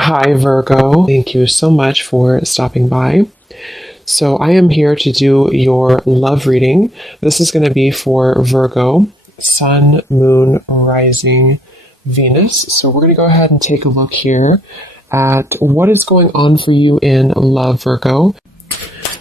Hi, Virgo. Thank you so much for stopping by. So, I am here to do your love reading. This is going to be for Virgo, Sun, Moon, Rising, Venus. So, we're going to go ahead and take a look here at what is going on for you in love, Virgo.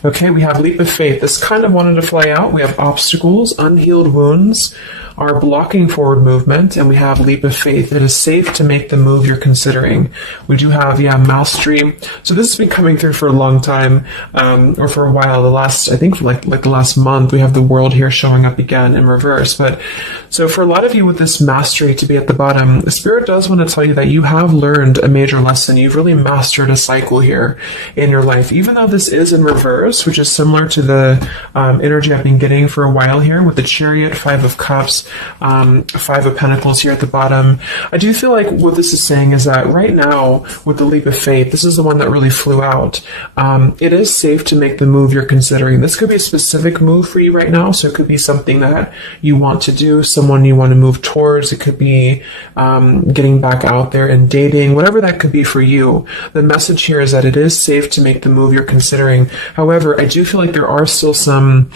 Okay, we have leap of faith. This kind of wanted to fly out. We have obstacles, unhealed wounds are blocking forward movement, and we have leap of faith. It is safe to make the move you're considering. We do have, mastery. So this has been coming through for a long time, or for a while. I think like the last month, we have the world here showing up again in reverse. But so for a lot of you with this mastery to be at the bottom, the Spirit does want to tell you that you have learned a major lesson. You've really mastered a cycle here in your life, even though this is in reverse, which is similar to the energy I've been getting for a while here with the Chariot, Five of Cups, Five of Pentacles here at the bottom. I do feel like what this is saying is that right now with the leap of faith, this is the one that really flew out. It is safe to make the move you're considering. This could be a specific move for you right now. So it could be something that you want to do, someone you want to move towards. It could be getting back out there and dating, whatever that could be for you. The message here is that it is safe to make the move you're considering. However, I do feel like there are still some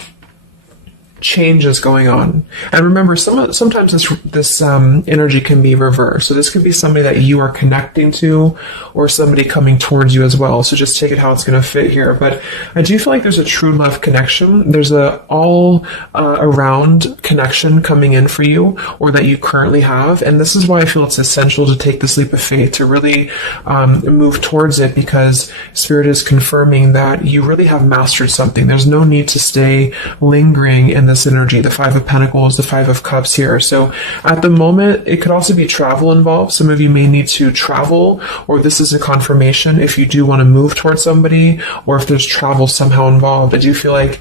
changes going on. And remember, sometimes this energy can be reversed. So this could be somebody that you are connecting to or somebody coming towards you as well. So just take it how it's going to fit here. But I do feel like there's a true love connection. There's a all around connection coming in for you, or that you currently have. And this is why I feel it's essential to take this leap of faith, to really move towards it, because Spirit is confirming that you really have mastered something. There's no need to stay lingering in this energy, the Five of Pentacles, the Five of Cups here. So at the moment, it could also be travel involved. Some of you may need to travel, or this is a confirmation if you do want to move towards somebody, or if there's travel somehow involved. I do feel like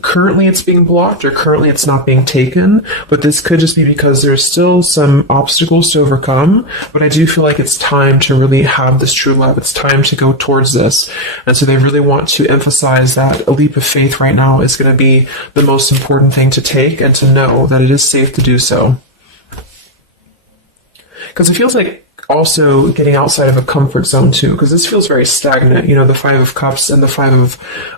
currently it's being blocked, or currently it's not being taken, but this could just be because there's still some obstacles to overcome. But I do feel like it's time to really have this true love. It's time to go towards this. And so they really want to emphasize that a leap of faith right now is going to be the most important thing to take, and to know that it is safe to do so. Because it feels like also getting outside of a comfort zone too, because this feels very stagnant. The Five of Cups and the Five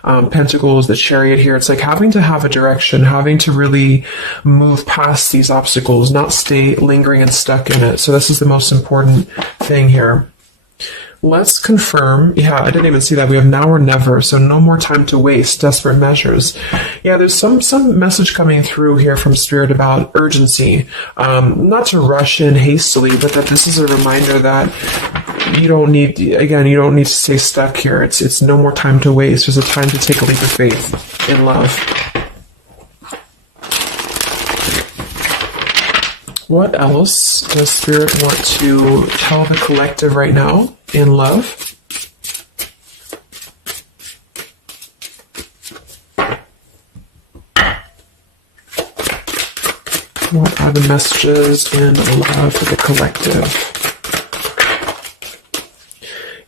of Pentacles, the Chariot here. It's like having to have a direction, having to really move past these obstacles, not stay lingering and stuck in it. So this is the most important thing here. Let's confirm. I didn't even see that. We have now or never, so no more time to waste, desperate measures. There's some message coming through here from Spirit about urgency. Not to rush in hastily, but that this is a reminder that you don't need to stay stuck here. It's no more time to waste. There's a time to take a leap of faith in love. What else does Spirit want to tell the collective right now in love? What are the messages in love for the collective?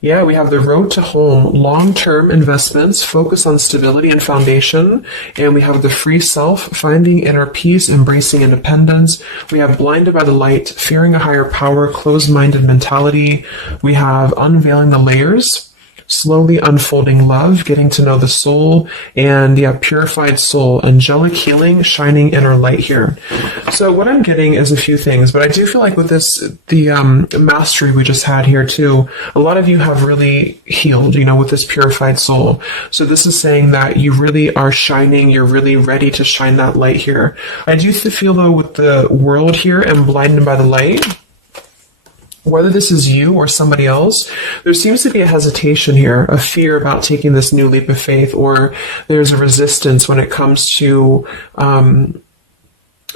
We have the road to home, long-term investments, focus on stability and foundation. And we have the free self, finding inner peace, embracing independence. We have blinded by the light, fearing a higher power, closed-minded mentality. We have unveiling the layers, slowly unfolding love, getting to know the soul, and purified soul, angelic healing, shining inner light here. So what I'm getting is a few things, but I do feel like with this, the mastery we just had here too, a lot of you have really healed, with this purified soul. So this is saying that you really are shining, you're really ready to shine that light here. I do feel though with the world here and blinded by the light, whether this is you or somebody else, there seems to be a hesitation here, a fear about taking this new leap of faith, or there's a resistance when it comes to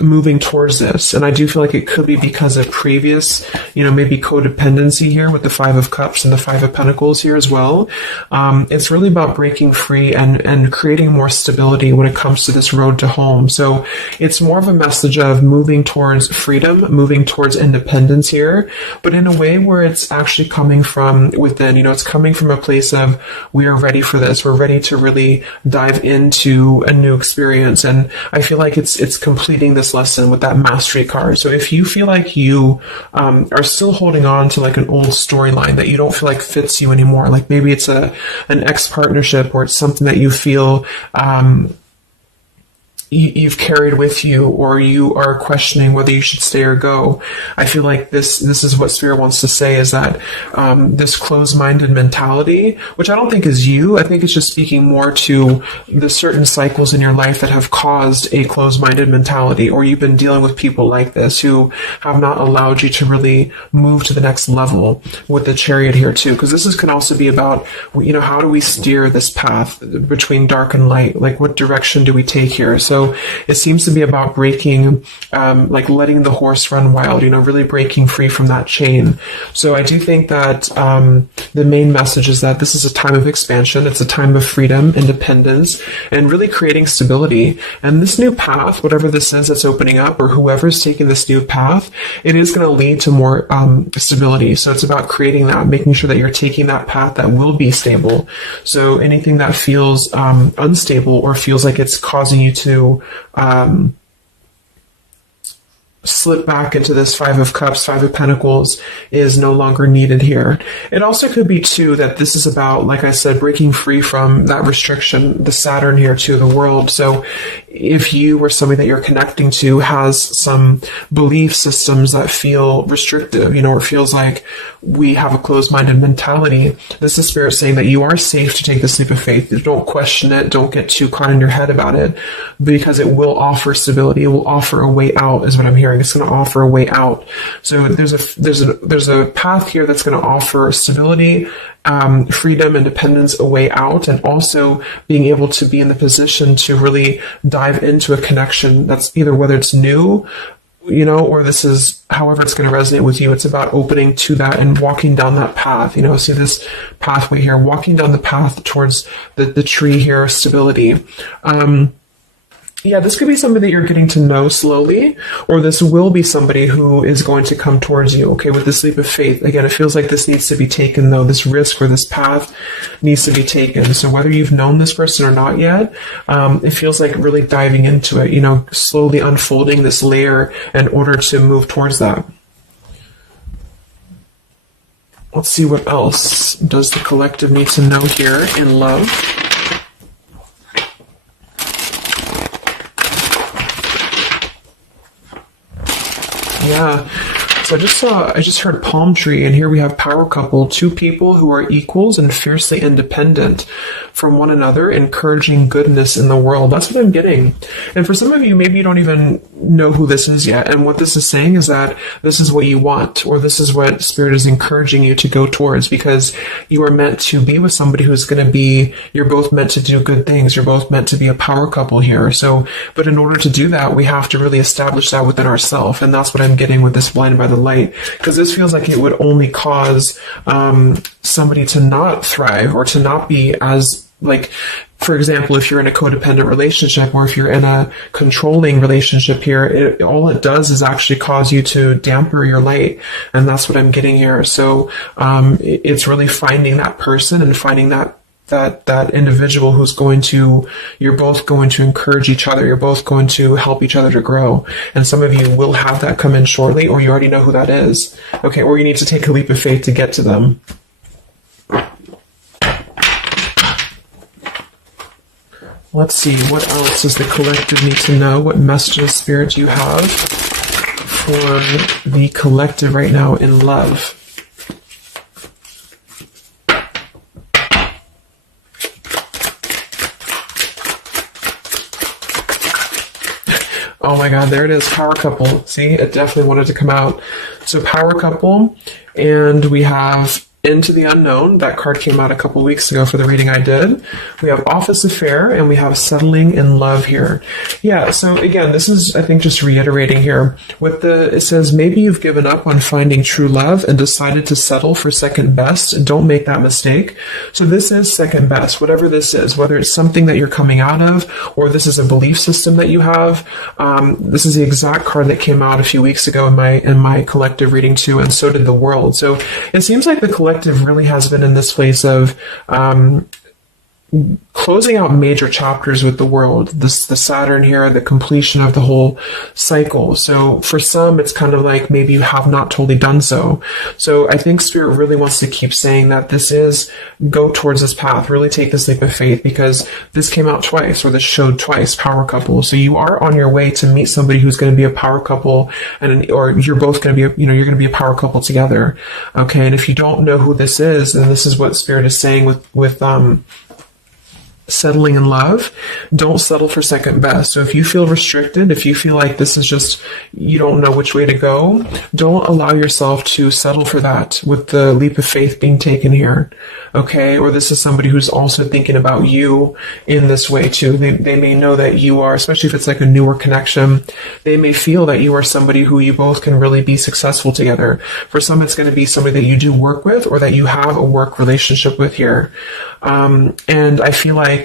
moving towards this. And I do feel like it could be because of previous, maybe codependency here with the Five of Cups and the Five of Pentacles here as well. It's really about breaking free and creating more stability when it comes to this road to home. So it's more of a message of moving towards freedom, moving towards independence here, but in a way where it's actually coming from within. It's coming from a place of, we are ready for this. We're ready to really dive into a new experience. And I feel like it's completing this this lesson with that mastery card. So if you feel like you are still holding on to like an old storyline that you don't feel like fits you anymore, like maybe it's an ex partnership, or it's something that you feel you've carried with you, or you are questioning whether you should stay or go. I feel like this is what Spirit wants to say, is that this closed-minded mentality, which I don't think is you, I think it's just speaking more to the certain cycles in your life that have caused a closed-minded mentality, or you've been dealing with people like this who have not allowed you to really move to the next level with the Chariot here too, because can also be about, how do we steer this path between dark and light? Like, what direction do we take here? So it seems to be about breaking, like letting the horse run wild, really breaking free from that chain. So I do think that the main message is that this is a time of expansion. It's a time of freedom, independence, and really creating stability. And this new path, whatever this is that's opening up, or whoever's taking this new path, it is going to lead to more stability. So it's about creating that, making sure that you're taking that path that will be stable. So anything that feels unstable, or feels like it's causing you to slip back into this Five of Cups, Five of Pentacles, is no longer needed here. It also could be too that this is about, like I said, breaking free from that restriction, the Saturn here to the world. So if you or somebody that you're connecting to has some belief systems that feel restrictive, or feels like we have a closed-minded mentality, this is Spirit saying that you are safe to take this leap of faith. Don't question it. Don't get too caught in your head about it, because it will offer stability. It will offer a way out, is what I'm hearing. It's going to offer a way out. So there's a path here that's going to offer stability, freedom, independence, a way out, and also being able to be in the position to really dive into a connection that's either, whether it's new, or this is however it's going to resonate with you. It's about opening to that and walking down that path. See this pathway here, walking down the path towards the tree here, stability. Yeah, this could be somebody that you're getting to know slowly, or this will be somebody who is going to come towards you, okay, with this leap of faith. Again, it feels like this needs to be taken, though. This risk or this path needs to be taken. So whether you've known this person or not yet, it feels like really diving into it, slowly unfolding this layer in order to move towards that. Let's see what else does the collective need to know here in love. Yeah, so I just heard palm tree, and here we have power couple, two people who are equals and fiercely independent from one another, encouraging goodness in the world. That's what I'm getting. And for some of you, maybe you don't even know who this is yet. And what this is saying is that this is what you want, or this is what Spirit is encouraging you to go towards, because you are meant to be with somebody who's going to be, you're both meant to do good things. You're both meant to be a power couple here. So, but in order to do that, we have to really establish that within ourselves. And that's what I'm getting with this Blinded by the Light, because this feels like it would only cause somebody to not thrive, or to not be as, like, for example, if you're in a codependent relationship, or if you're in a controlling relationship here, all it does is actually cause you to damper your light. And that's what I'm getting here. So it's really finding that person and finding that individual who's you're both going to encourage each other. You're both going to help each other to grow. And some of you will have that come in shortly, or you already know who that is. Okay, or you need to take a leap of faith to get to them. Let's see, what else does the collective need to know? What messages, Spirit, do you have for the collective right now in love? Oh my God, there it is, power couple. See, it definitely wanted to come out. So power couple, and we have Into the Unknown. That card came out a couple weeks ago for the reading I did. We have Office Affair, and we have Settling in Love here. Yeah, so again, this is, I think, just reiterating here. It says, maybe you've given up on finding true love and decided to settle for second best. Don't make that mistake. So this is second best, whatever this is, whether it's something that you're coming out of, or this is a belief system that you have. This is the exact card that came out a few weeks ago in my collective reading too, and so did the World. So it seems like the collective really has been in this place of closing out major chapters with the world. The Saturn here, the completion of the whole cycle. So for some, it's kind of like maybe you have not totally done so. So I think Spirit really wants to keep saying that this is, go towards this path, really take this leap of faith, because this came out twice, or this showed twice, power couple. So you are on your way to meet somebody who's going to be a power couple, or you're both going to be, you're going to be a power couple together. Okay. And if you don't know who this is, then this is what Spirit is saying with settling in love. Don't settle for second best. So if you feel restricted, if you feel like this is just, you don't know which way to go, don't allow yourself to settle for that with the leap of faith being taken here. Okay. Or this is somebody who's also thinking about you in this way too. They may know that you are, especially if it's like a newer connection, they may feel that you are somebody who you both can really be successful together. For some, it's going to be somebody that you do work with, or that you have a work relationship with here. And I feel like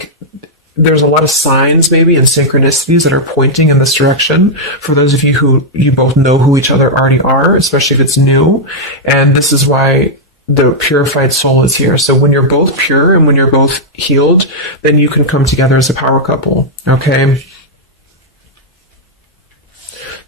there's a lot of signs maybe and synchronicities that are pointing in this direction for those of you who you both know who each other already are, especially if it's new. And this is why the purified soul is here. So when you're both pure and when you're both healed, then you can come together as a power couple. Okay.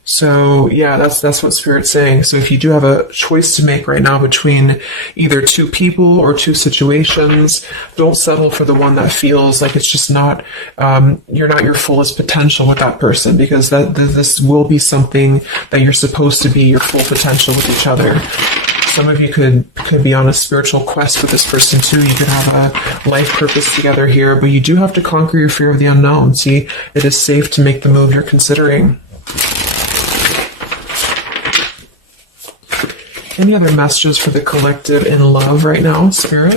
So yeah, that's what Spirit's saying. So if you do have a choice to make right now between either two people or two situations, don't settle for the one that feels like it's just not, you're not your fullest potential with that person, because this will be something that you're supposed to be your full potential with each other. Some of you could be on a spiritual quest with this person too. You could have a life purpose together here, but you do have to conquer your fear of the unknown. See, it is safe to make the move you're considering. Any other messages for the collective in love right now, Spirit?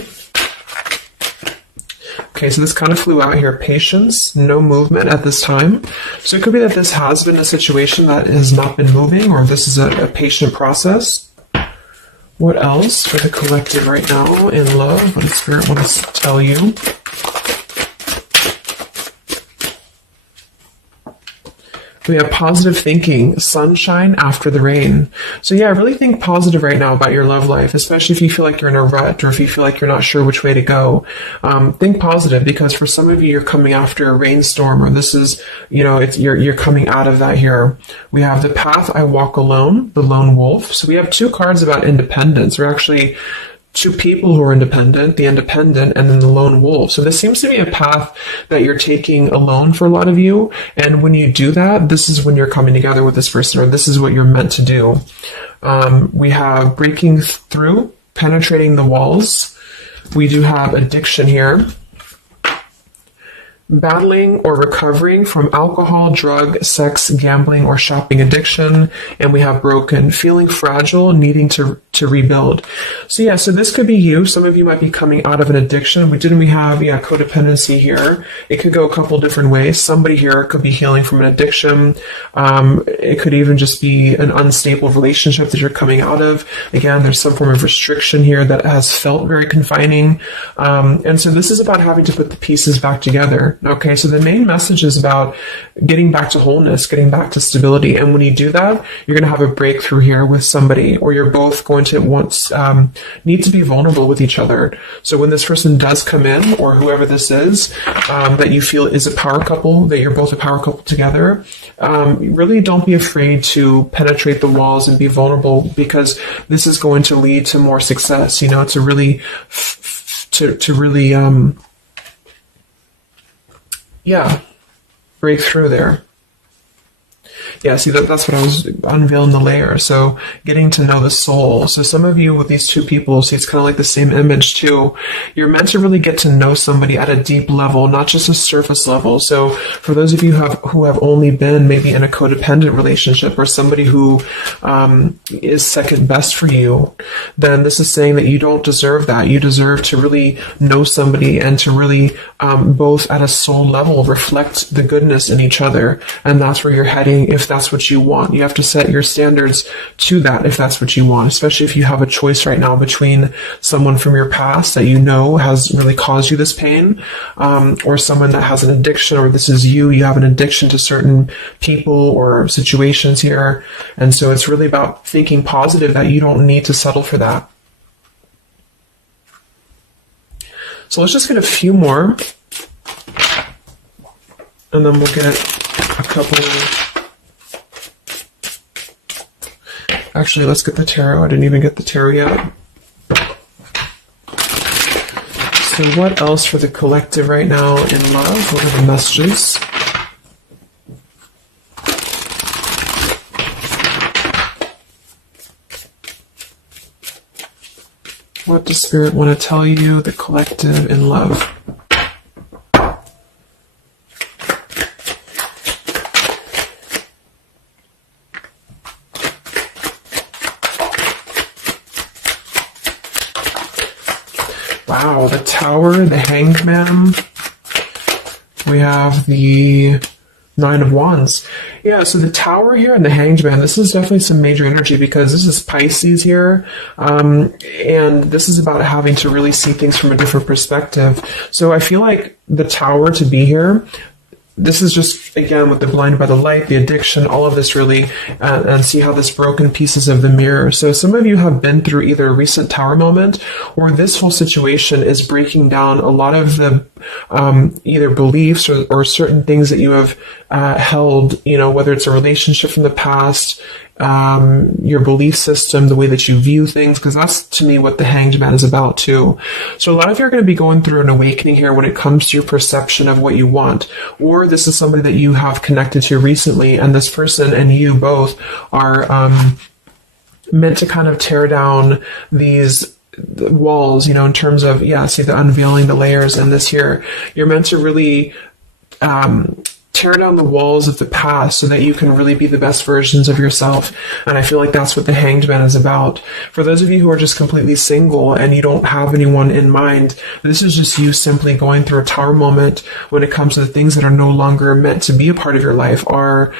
Okay, so this kind of flew out here. Patience, no movement at this time. So it could be that this has been a situation that has not been moving, or this is a patient process. What else for the collective right now in love? What does Spirit want to tell you? We have positive thinking, sunshine after the rain. So yeah, really think positive right now about your love life, especially if you feel like you're in a rut, or if you feel like you're not sure which way to go. Think positive, because for some of you, you're coming after a rainstorm, or this is, you're coming out of that here. We have the path I walk alone, the lone wolf. So we have two cards about independence. We're actually two people who are independent, the independent, and then the lone wolf. So this seems to be a path that you're taking alone for a lot of you. And when you do that, this is when you're coming together with this person, or this is what you're meant to do. We have breaking through, penetrating the walls. We do have addiction here. Battling or recovering from alcohol, drug, sex, gambling, or shopping addiction. And we have broken, feeling fragile, needing to rebuild. So yeah, so this could be you. Some of you might be coming out of an addiction. We have codependency here. It could go a couple different ways. Somebody here could be healing from an addiction. It could even just be an unstable relationship that you're coming out of. Again, there's some form of restriction here that has felt very confining. And so this is about having to put the pieces back together. Okay, so the main message is about getting back to wholeness, getting back to stability. And when you do that, you're going to have a breakthrough here with somebody, or you're both going to need to be vulnerable with each other. So when this person does come in, or whoever this is, that you feel is a power couple, that you're both a power couple together, really don't be afraid to penetrate the walls and be vulnerable, because this is going to lead to more success, to really, break through there. Yeah, see, that's what I was unveiling the layer. So getting to know the soul. So some of you with these two people, see, it's kind of like the same image too. You're meant to really get to know somebody at a deep level, not just a surface level. So for those of you who have only been maybe in a codependent relationship, or somebody who is second best for you, then this is saying that you don't deserve that. You deserve to really know somebody, and to really both at a soul level reflect the goodness in each other. And that's where you're heading if that's what you want. You have to set your standards to that if that's what you want, especially if you have a choice right now between someone from your past that has really caused you this pain, or someone that has an addiction, or this is you have an addiction to certain people or situations here. And so it's really about thinking positive, that you don't need to settle for that. So let's just get a few more And then we'll get a couple. Actually, let's get the tarot. I didn't even get the tarot yet. So what else for the collective right now in love? What are the messages? What does Spirit want to tell you, the collective in love? Wow, the Tower, the Hanged Man. We have the Nine of Wands. Yeah, so the Tower here and the Hanged Man, this is definitely some major energy because this is Pisces here. And this is about having to really see things from a different perspective. So I feel like the Tower to be here, this is just, again, with the blinded by the light, the addiction, all of this really, and see how this broken pieces of the mirror. So some of you have been through either a recent Tower moment or this whole situation is breaking down a lot of the either beliefs or certain things that you have held, you know, whether it's a relationship from the past, your belief system, the way that you view things, because that's to me what the Hanged Man is about too. So a lot of you are going to be going through an awakening here when it comes to your perception of what you want, or this is somebody that you have connected to recently, and this person and you both are meant to kind of tear down these walls, you know, in terms of, yeah, see the unveiling the layers, and this here, you're meant to really tear down the walls of the past so that you can really be the best versions of yourself. And I feel like that's what the Hanged Man is about. For those of you who are just completely single and you don't have anyone in mind, this is just you simply going through a Tower moment when it comes to the things that are no longer meant to be a part of your life are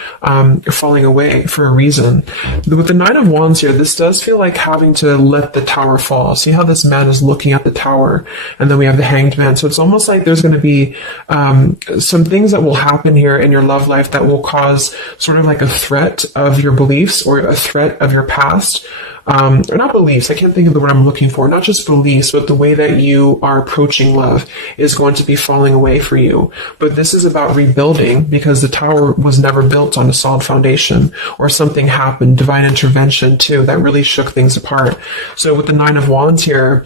falling away for a reason. With the Nine of Wands here, this does feel like having to let the Tower fall. See how this man is looking at the Tower, and then we have the Hanged Man. So it's almost like there's going to be some things that will happen here in your love life that will cause sort of like a threat of your beliefs or a threat of your past. Or not beliefs, I can't think of the word I'm looking for, not just beliefs, but the way that you are approaching love is going to be falling away for you. But this is about rebuilding because the Tower was never built on a solid foundation, or something happened, divine intervention too, that really shook things apart. So with the Nine of Wands here,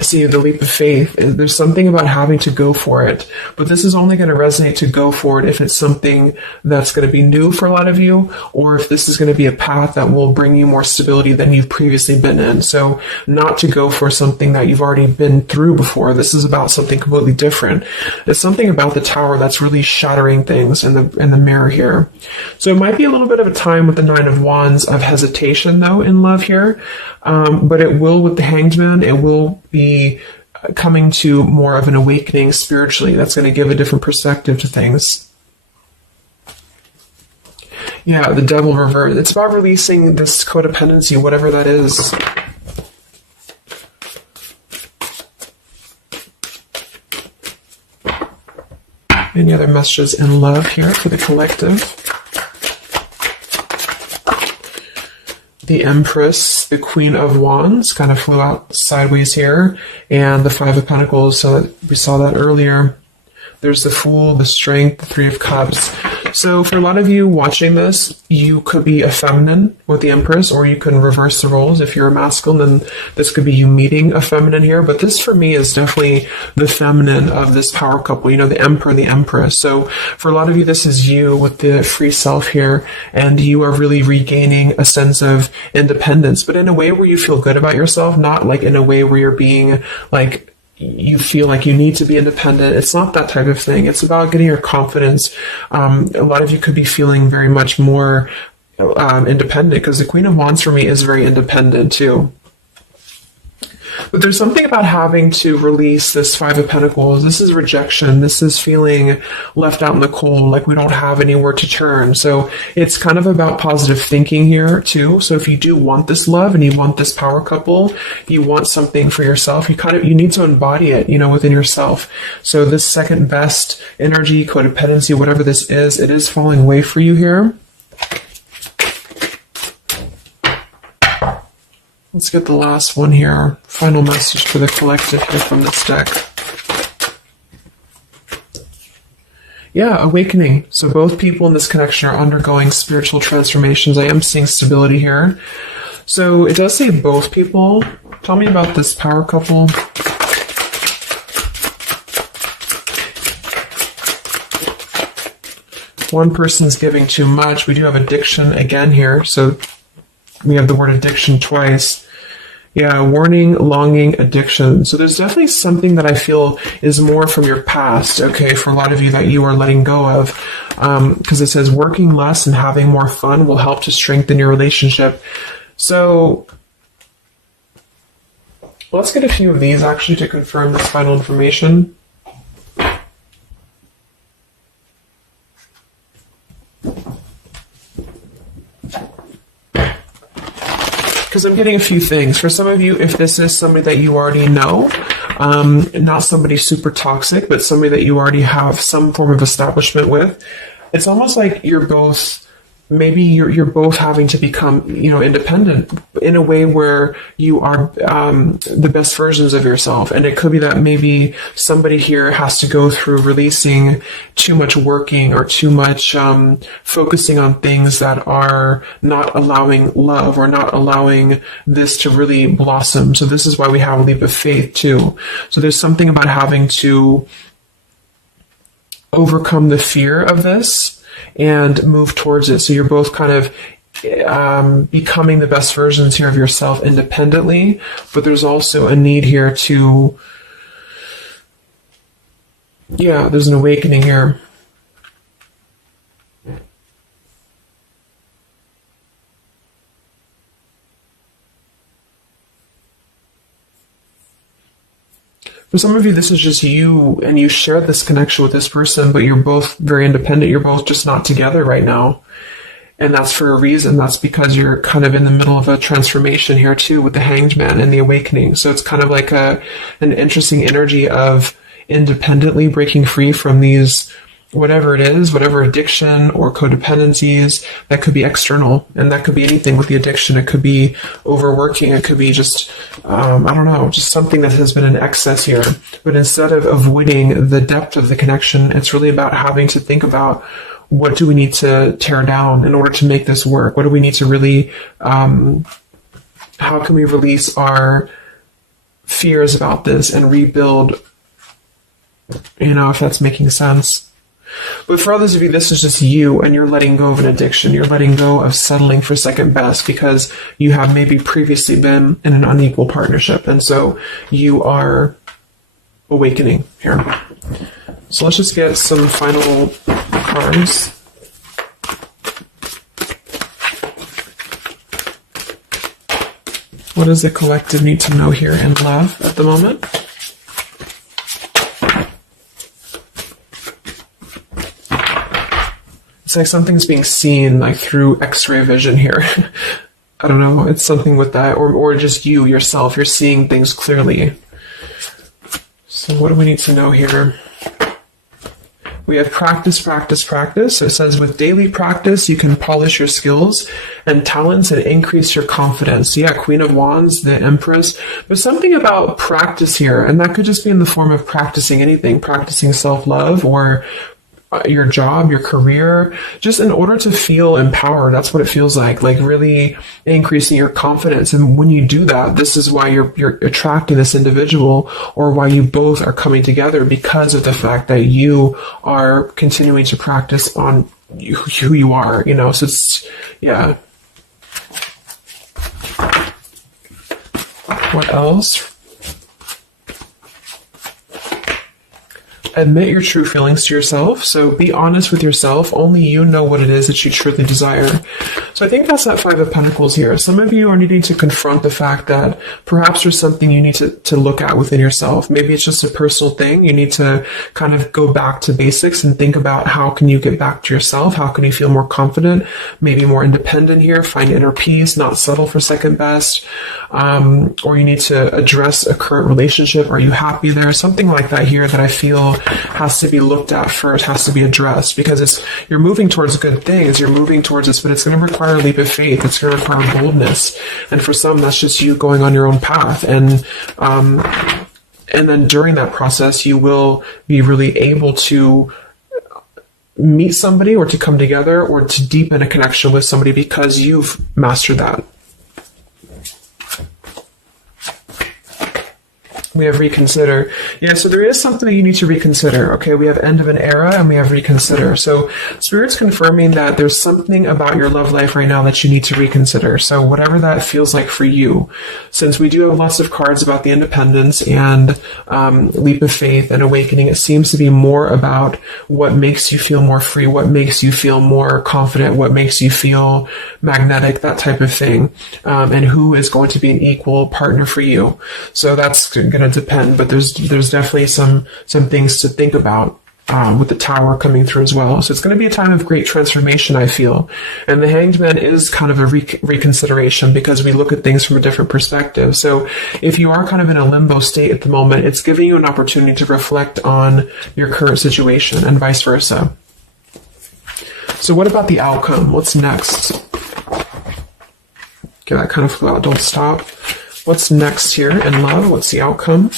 see the leap of faith, there's something about having to go for it, but this is only going to resonate to go for it if it's something that's going to be new for a lot of you, or if this is going to be a path that will bring you more stability than you've previously been in. So not to go for something that you've already been through before. This is about something completely different. There's something about the Tower that's really shattering things in the mirror here. So it might be a little bit of a time with the Nine of Wands of hesitation though in love here, but it will with the Hanged Man, it will be coming to more of an awakening spiritually. That's going to give a different perspective to things. Yeah, the Devil reverse. It's about releasing this codependency, whatever that is. Any other messages in love here for the collective? The Empress, the Queen of Wands, kind of flew out sideways here, and the Five of Pentacles, so we saw that earlier. There's the Fool, the Strength, the Three of Cups. So for a lot of you watching this, you could be a feminine with the Empress, or you can reverse the roles. If you're a masculine, then this could be you meeting a feminine here. But this for me is definitely the feminine of this power couple, you know, the Emperor and the Empress. So for a lot of you, this is you with the free self here, and you are really regaining a sense of independence, but in a way where you feel good about yourself, not like in a way where you're being like, you feel like you need to be independent. It's not that type of thing. It's about getting your confidence. A lot of you could be feeling very much more independent, because the Queen of Wands for me is very independent too. But there's something about having to release this Five of Pentacles. This is rejection. This is feeling left out in the cold, like we don't have anywhere to turn. So it's kind of about positive thinking here too. So if you do want this love and you want this power couple, you want something for yourself, you need to embody it, you know, within yourself. So this second best energy, codependency, whatever this is, it is falling away for you here. Let's get the last one here. Final message for the collective here from this deck. Yeah, awakening. So both people in this connection are undergoing spiritual transformations. I am seeing stability here. So it does say both people. Tell me about this power couple. One person's giving too much. We do have addiction again here. So we have the word addiction twice. Yeah, warning, longing, addiction. So there's definitely something that I feel is more from your past, okay, for a lot of you that you are letting go of. Because it says working less and having more fun will help to strengthen your relationship. So let's get a few of these actually to confirm this final information. Because I'm getting a few things. For some of you, if this is somebody that you already know, not somebody super toxic, but somebody that you already have some form of establishment with, it's almost like you're both, maybe you're both having to become, independent in a way where you are the best versions of yourself. And it could be that maybe somebody here has to go through releasing too much working or too much focusing on things that are not allowing love or not allowing this to really blossom. So this is why we have a leap of faith too. So there's something about having to overcome the fear of this and move towards it. So you're both kind of becoming the best versions here of yourself independently, but there's also a need here to, there's an awakening here. For some of you, this is just you, and you share this connection with this person, but you're both very independent. You're both just not together right now. And that's for a reason. That's because you're kind of in the middle of a transformation here too with the Hanged Man and the awakening. So it's kind of like an interesting energy of independently breaking free from these, whatever it is, whatever addiction or codependencies that could be external. And that could be anything with the addiction. It could be overworking. It could be just, just something that has been in excess here. But instead of avoiding the depth of the connection, it's really about having to think about, what do we need to tear down in order to make this work? What do we need to really, how can we release our fears about this and rebuild, if that's making sense. But for others of you, this is just you, and you're letting go of an addiction. You're letting go of settling for second best because you have maybe previously been in an unequal partnership. And so you are awakening here. So let's just get some final cards. What does the collective need to know here in love at the moment? It's like something's being seen like through X-ray vision here. I don't know, it's something with that, or just you yourself, you're seeing things clearly. So what do we need to know here? We have practice, practice, practice. So it says with daily practice, you can polish your skills and talents and increase your confidence. Yeah, Queen of Wands, the Empress. There's something about practice here, and that could just be in the form of practicing anything, practicing self-love or your job, your career, just in order to feel empowered. That's what it feels like really increasing your confidence. And when you do that, this is why you're attracting this individual, or why you both are coming together, because of the fact that you are continuing to practice on who you are, so it's, yeah. What else? Admit your true feelings to yourself. So be honest with yourself. Only you know what it is that you truly desire. So I think that's that Five of Pentacles here. Some of you are needing to confront the fact that perhaps there's something you need to look at within yourself. Maybe it's just a personal thing. You need to kind of go back to basics and think about how can you get back to yourself? How can you feel more confident, maybe more independent here, find inner peace, not settle for second best. Or you need to address a current relationship. Are you happy there? Something like that here that I feel has to be looked at first, has to be addressed, because you're moving towards good things, you're moving towards this, but it's going to require a leap of faith, it's going to require boldness, and for some that's just you going on your own path, and then during that process you will be really able to meet somebody or to come together or to deepen a connection with somebody because you've mastered that. We have reconsider. Yeah, so there is something that you need to reconsider. Okay, we have end of an era and we have reconsider. So Spirit's confirming that there's something about your love life right now that you need to reconsider. So whatever that feels like for you, since we do have lots of cards about the independence and leap of faith and awakening, it seems to be more about what makes you feel more free, what makes you feel more confident, what makes you feel magnetic, that type of thing, and who is going to be an equal partner for you. So that's going to depend, but there's definitely some things to think about with the Tower coming through as well. So it's going to be a time of great transformation, I feel. And the Hanged Man is kind of a reconsideration because we look at things from a different perspective. So if you are kind of in a limbo state at the moment, it's giving you an opportunity to reflect on your current situation and vice versa. So what about the outcome? What's next? Okay, that kind of flew out. Don't stop. What's next here in love? What's the outcome?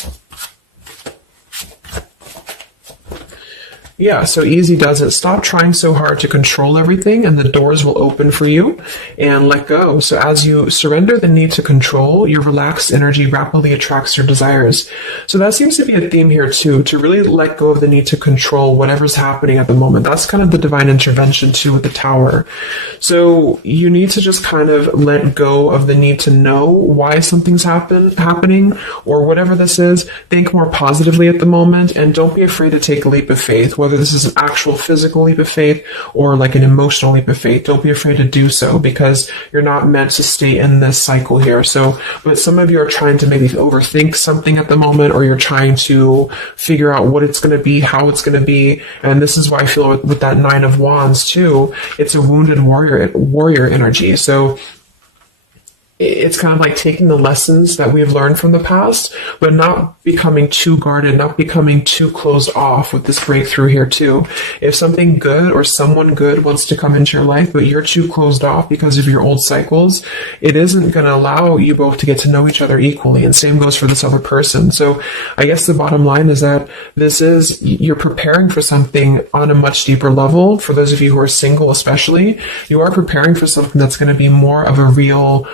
Yeah, so easy does it. Stop trying so hard to control everything and the doors will open for you, and let go. So as you surrender the need to control, your relaxed energy rapidly attracts your desires. So that seems to be a theme here too, to really let go of the need to control whatever's happening at the moment. That's kind of the divine intervention too with the Tower. So you need to just kind of let go of the need to know why something's happening or whatever this is. Think more positively at the moment and don't be afraid to take a leap of faith. Whether this is an actual physical leap of faith or like an emotional leap of faith, don't be afraid to do so because you're not meant to stay in this cycle here. So, but some of you are trying to maybe overthink something at the moment, or you're trying to figure out what it's going to be, how it's going to be. And this is why I feel with that Nine of Wands too, it's a wounded warrior energy. So it's kind of like taking the lessons that we've learned from the past, but not becoming too guarded, not becoming too closed off with this breakthrough here too. If something good or someone good wants to come into your life, but you're too closed off because of your old cycles, it isn't going to allow you both to get to know each other equally. And same goes for this other person. So I guess the bottom line is that you're preparing for something on a much deeper level. For those of you who are single especially, you are preparing for something that's going to be more of a real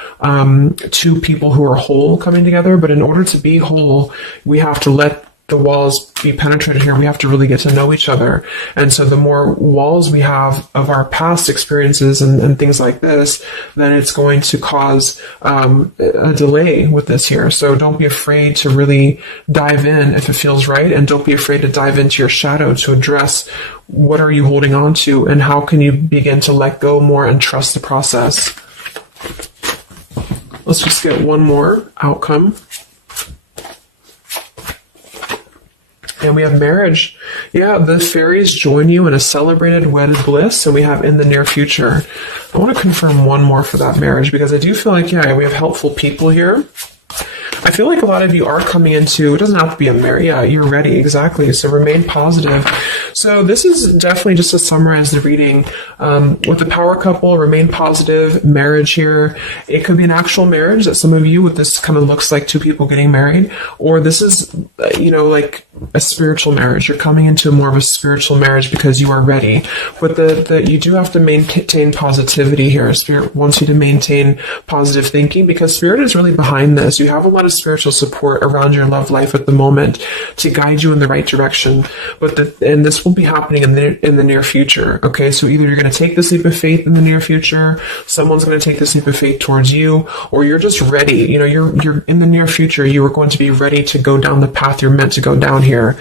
two people who are whole coming together. But in order to be whole, we have to let the walls be penetrated here. We have to really get to know each other. And so the more walls we have of our past experiences and things like this, then it's going to cause a delay with this here. So don't be afraid to really dive in if it feels right. And don't be afraid to dive into your shadow to address what are you holding on to and how can you begin to let go more and trust the process. Let's just get one more outcome. And we have marriage. Yeah, the fairies join you in a celebrated wedded bliss, and we have in the near future. I want to confirm one more for that marriage because I do feel like, yeah, we have helpful people here. I feel like a lot of you are coming into, it doesn't have to be a marriage, yeah, you're ready, exactly, so remain positive. So this is definitely just to summarize the reading. With the power couple, remain positive, marriage here. It could be an actual marriage that some of you, with this kind of looks like two people getting married, or this is, like a spiritual marriage. You're coming into more of a spiritual marriage because you are ready. But you do have to maintain positivity here. Spirit wants you to maintain positive thinking because Spirit is really behind this. You have a lot of spiritual support around your love life at the moment to guide you in the right direction. And this will be happening in the near future. Okay, so either you're going to take this leap of faith in the near future, someone's going to take this leap of faith towards you, or you're just ready. You're in the near future. You are going to be ready to go down the path you're meant to go down here.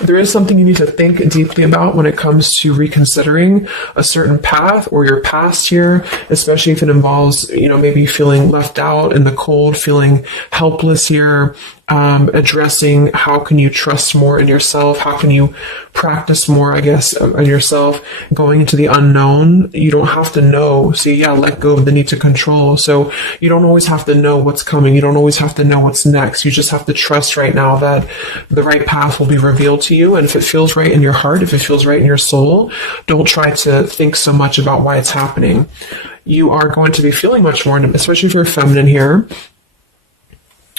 There is something you need to think deeply about when it comes to reconsidering a certain path or your past here, especially if it involves, maybe feeling left out in the cold, feeling helpless here, addressing how can you trust more in yourself, how can you practice more, I guess, on yourself, going into the unknown. You don't have to know. Let go of the need to control. So you don't always have to know what's coming. You don't always have to know what's next. You just have to trust right now that the right path will be revealed to you. And if it feels right in your heart, if it feels right in your soul, don't try to think so much about why it's happening. You are going to be feeling much more, especially if you're feminine here,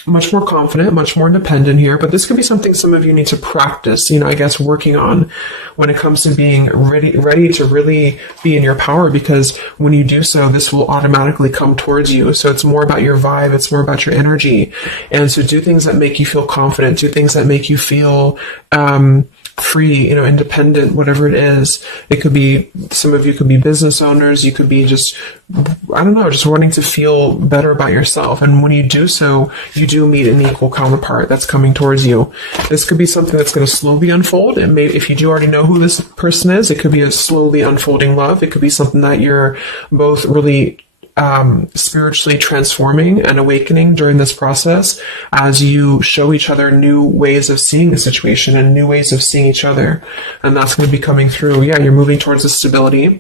much more confident, much more independent here, but this could be something some of you need to practice, I guess working on when it comes to being ready to really be in your power, because when you do so, this will automatically come towards you. So it's more about your vibe, it's more about your energy. And so do things that make you feel confident, do things that make you feel free, independent, whatever it is. It could be, some of you could be business owners, you could be just wanting to feel better about yourself. And when you do so, you do meet an equal counterpart that's coming towards you. This could be something that's going to slowly unfold. It may, if you do already know who this person is, it could be a slowly unfolding love. It could be something that you're both really spiritually transforming and awakening during this process as you show each other new ways of seeing the situation and new ways of seeing each other. And that's going to be coming through. Yeah, you're moving towards the stability.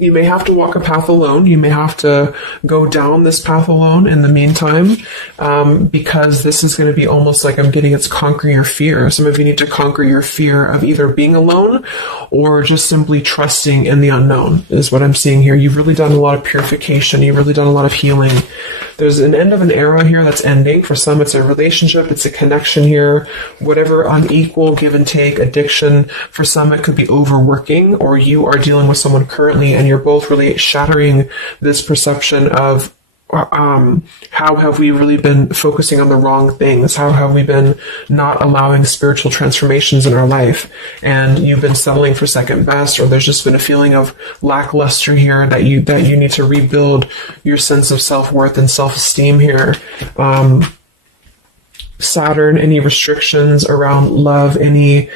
You may have to walk a path alone. You may have to go down this path alone in the meantime, because this is going to be almost like I'm getting it's conquering your fear. Some of you need to conquer your fear of either being alone or just simply trusting in the unknown is what I'm seeing here. You've really done a lot of purification. You've really done a lot of healing. There's an end of an era here that's ending. For some, it's a relationship. It's a connection here. Whatever unequal give and take, addiction. For some, it could be overworking, or you are dealing with someone currently and you're both really shattering this perception of how have we really been focusing on the wrong things? How have we been not allowing spiritual transformations in our life? And you've been settling for second best, or there's just been a feeling of lackluster here that you need to rebuild your sense of self-worth and self-esteem here. Saturn, any restrictions around love, any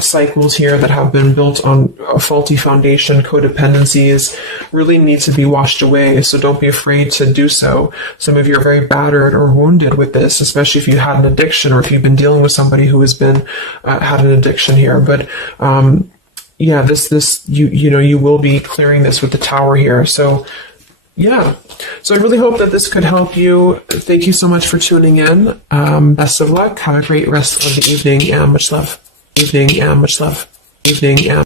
cycles here that have been built on a faulty foundation, codependencies, really need to be washed away. So don't be afraid to do so. Some of you are very battered or wounded with this, especially if you had an addiction or if you've been dealing with somebody who has been had an addiction here. But yeah, this you will be clearing this with the Tower here. So yeah. So I really hope that this could help you. Thank you so much for tuning in. Best of luck. Have a great rest of the evening and much love. Evening and much love. Evening and